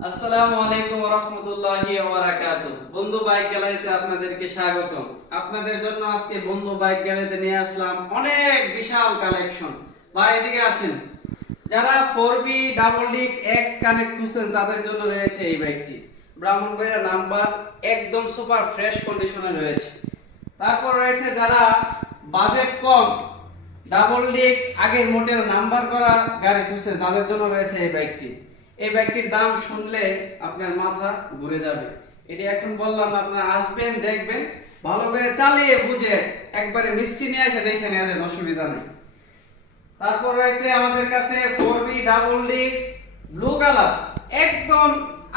আসসালামু আলাইকুম ওয়া রাহমাতুল্লাহি ওয়া বারাকাতুহু। বন্ধু বাইক গ্যালারিতে আপনাদেরকে স্বাগতম। আপনাদের জন্য আজকে বন্ধু বাইক গ্যালারিতে নিয়ে আসলাম অনেক বিশাল কালেকশন। ভাই এদিকে আসেন। যারা 4B double disc x connect খুঁজছেন তাদের জন্য রয়েছে এই বাইকটি। ব্রাহ্মণবাড়িয়া নাম্বার, একদম সুপার ফ্রেশ কন্ডিশনে রয়েছে। তারপর রয়েছে যারা বাজেট কম, ডাবল ডিস্ক আগের মডেল নাম্বার করা গাড়ি খুঁজছেন তাদের জন্য রয়েছে এই বাইকটি। এই বাইকটির দাম শুনলে আপনার মাথা ঘুরে যাবে। এটি এখন বললাম, আপনারা আসবেন, দেখবেন, ভালো করে চালিয়ে বুঝে একবারে মিষ্টি নিয়ে এসে দেখে নেওয়ার অসুবিধা নেই। তারপর রয়েছে আমাদের কাছে 4B double disc blue colour, একদম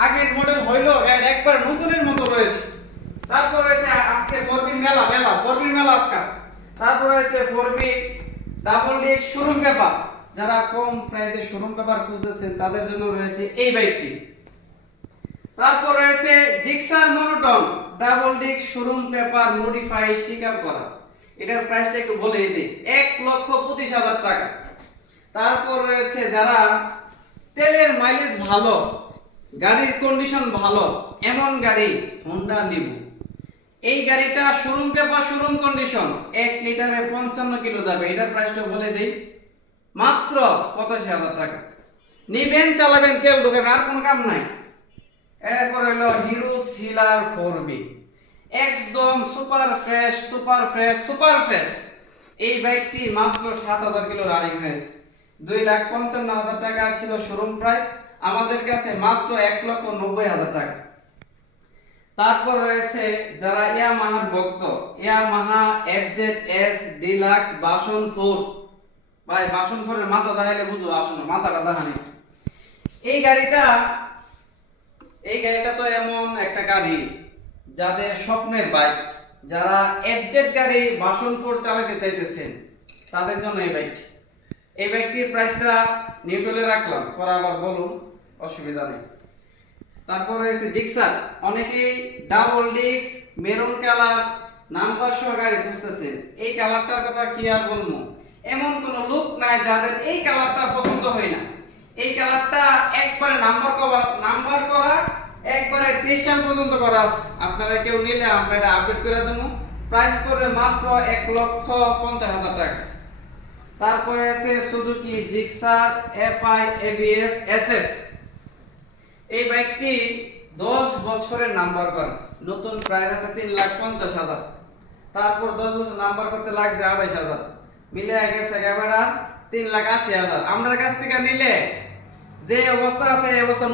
আগের মডেল হইলো একবার নতুনের মতো রয়েছে। তারপর রয়েছে আজকে 4B মেলা 4B মেলা আজকে। তারপর রয়েছে 4B double disc showroom paper, যারা কম প্রাইসে শোরুম পেপার খুঁজতেছেন তাদের জন্য রয়েছে এই বাইকটি। তারপর রয়েছে Gixxer monotone double disc showroom paper modify sticker করা, এটার প্রাইসটা একটু বলে দিই, 1,25,000 টাকা। তারপর রয়েছে যারা তেলের মাইলেজ ভালো, গাড়ির কন্ডিশন ভালো, এমন গাড়ি হোন্ডা লিভো। এই গাড়িটা শোরুম পেপার শোরুম কন্ডিশন, 1 লিটারে 55 কিলো যাবে, এটার প্রাইসটা বলে দেই, মাত্র 85,000 টাকা। নিবেন, চালাবেন, তেল ঢোকাবেন, আর কোনো কাম নাই। এরপর হলো হিরো থ্রিলার 4B, একদম super fresh super fresh super fresh. এই বাইকটি মাত্র 7,000 কিলো রানিং হয়েছে। 2,55,000 টাকা ছিল শোরুম প্রাইস, আমাদের কাছে মাত্র 1,90,000 টাকা। তারপর রয়েছে যারা ইয়ামাহার ভক্ত, ইয়ামাহা FZS ডিলাক্স ভার্সন 4। ভাই ভার্সন 4 এর মাথা দেখাইলে বুঝো, আসলে মাথাটা দেখানি। এই গাড়িটা তো এমন একটা গাড়ি যাদের স্বপ্নের বাইক, যারা FZ গাড়ি ভার্সন 4 চালাতে চাইতেছেন তাদের জন্য এই বাইকটির প্রাইসটা নিউট্রালে রাখলাম, পরে আবার বলুন, অসুবিধা নেই। তারপর রয়েছে জিক্সার, অনেকেই double disc maroon colour number সহ গাড়ি খুঁজতেছেন। এই কালারটার কথা কি আর বলবো, এমন কোন লোক নাই যাদের এই কালারটা পছন্দ হয় না। এই কালারটা একবারে নাম্বার করা একবারে 23 সাল পর্যন্ত করা আছে। আপনারা কেউ নিলে আমরা এটা আপডেট করে দেবো। প্রাইস পড়বে মাত্র 1,50,000 টাকা। তারপরে আছে Suzuki Gixxer FI ABS SF। এই বাইকটি 10 বছরের নাম্বার করা, নতুন প্রাইস আছে 3,50,000। তারপর 10 বছর নাম্বার করতে লাগছে 28,000, মিলে গেছে ক্যামেরা 3,80,000। আমাদের কাছ থেকে নিলে যে অবস্থা আছে এই অবস্থা